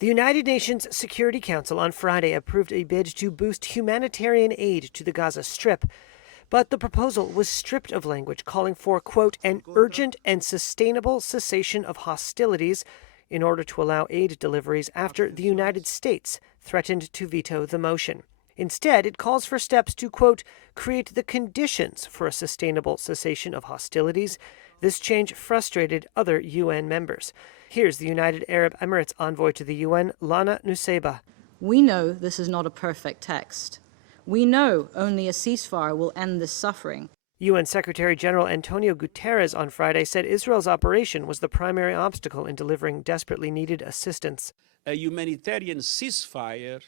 The United Nations Security Council on Friday approved a bid to boost humanitarian aid to the Gaza Strip. But the proposal was stripped of language calling for, quote, an urgent and sustainable cessation of hostilities in order to allow aid deliveries after the United States threatened to veto the motion. Instead, it calls for steps to, quote, create the conditions for a sustainable cessation of hostilities. This change frustrated other UN members. Here's the United Arab Emirates envoy to the UN, Lana Nusseibah. We know this is not a perfect text. We know only a ceasefire will end this suffering. UN Secretary General Antonio Guterres on Friday said Israel's operation was the primary obstacle in delivering desperately needed assistance. A humanitarian ceasefire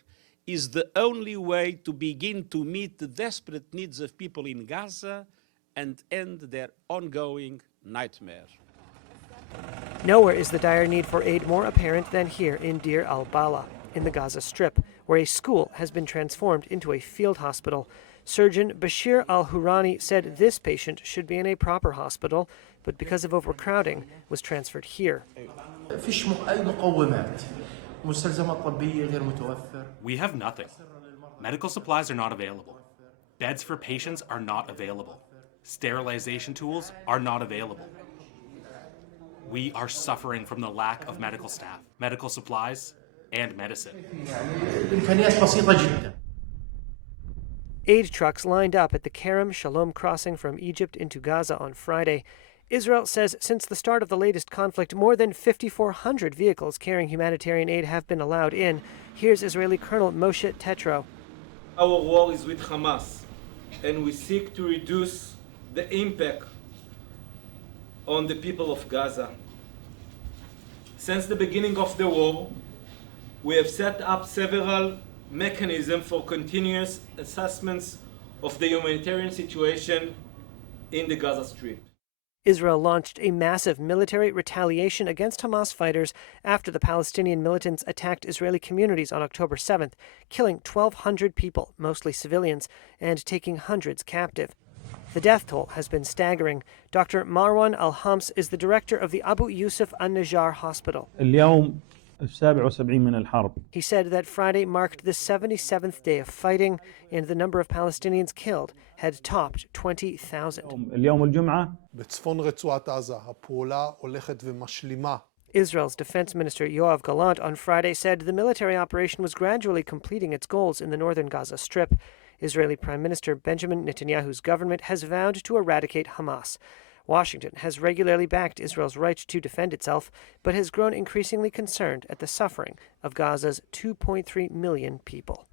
is the only way to begin to meet the desperate needs of people in Gaza and end their ongoing nightmare. Nowhere is the dire need for aid more apparent than here in Deir al-Balah, in the Gaza Strip, where a school has been transformed into a field hospital. Surgeon Bashir al-Hurani said this patient should be in a proper hospital, but because of overcrowding, was transferred here. We have nothing. Medical supplies are not available. Beds for patients are not available. Sterilization tools are not available. We are suffering from the lack of medical staff, medical supplies, and medicine. Aid trucks lined up at the Kerem Shalom crossing from Egypt into Gaza on Friday. Israel says since the start of the latest conflict, more than 5,400 vehicles carrying humanitarian aid have been allowed in. Here's Israeli Colonel Moshe Tetro. Our war is with Hamas, and we seek to reduce the impact on the people of Gaza. Since the beginning of the war, we have set up several mechanisms for continuous assessments of the humanitarian situation in the Gaza Strip. Israel launched a massive military retaliation against Hamas fighters after the Palestinian militants attacked Israeli communities on October 7th, killing 1,200 people, mostly civilians, and taking hundreds captive. The death toll has been staggering. Dr. Marwan Al-Hams is the director of the Abu Yusuf al-Najjar Hospital. He said that Friday marked the 77th day of fighting, and the number of Palestinians killed had topped 20,000. Israel's defense minister Yoav Gallant on Friday said the military operation was gradually completing its goals in the northern Gaza Strip. Israeli Prime Minister Benjamin Netanyahu's government has vowed to eradicate Hamas. Washington has regularly backed Israel's right to defend itself, but has grown increasingly concerned at the suffering of Gaza's 2.3 million people.